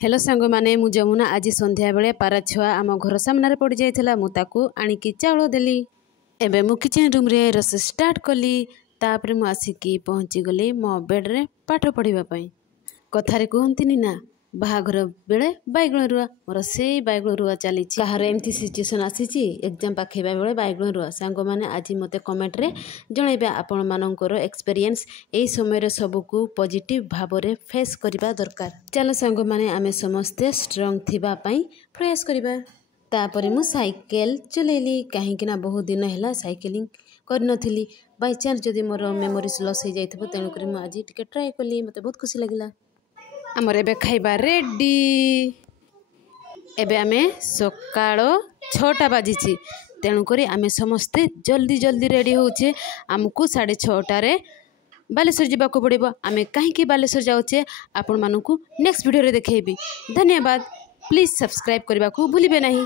Hello सांग माने मु जमुना आज संध्या बेले पारा छुआ आम घर सामने पड़ जाइला मुझे आणिकी चाउल देली। एबे मु किचन रूम रे रोसे स्टार्ट कली। तापर मु आसिकी पहुँची गली मो बेड्रे पाठ पढ़ाई। कथारे कहती ना बाहाघर बेले बैगण रुआ मोर से बैगण रुआ चली कहार एमती सिचुएसन आसी एग्जाम पाखेबा बेले बैगण रुआ सांग माने आज मते कमेंट रे जणैबे आपण मानकर एक्सपीरियंस एई समय रे सबको पॉजिटिव भाव रे फेस करबा दरकार। चलो सांग माने आमे समस्ते स्ट्रांग थिबा पई प्रयास करबा। तापरे मु साइकेल चलेली कहीं ना बहुत दिन है साइकेलिंग कर नथिली। बाय चांस जदि मोर मेमोरीज लॉस हो जाइथबो तेणु करी मु आज टिके ट्राई कली मते बहुत खुशी लगिला। आमर एबे खाइबा रेडी। एबे आमे सकाळ 6टा बाजिची तेणुक आमे समस्ते जल्दी जल्दी रेडी होचे। आमको 6:30 रे बालेश्वर जावाक पड़िबो। आमे कहीं बालेश्वर जाउचे आपण मानकू नेक्स्ट वीडियो रे देखेबी। धन्यवाद। प्लीज सब्सक्राइब करने को भूलिबे नहीं।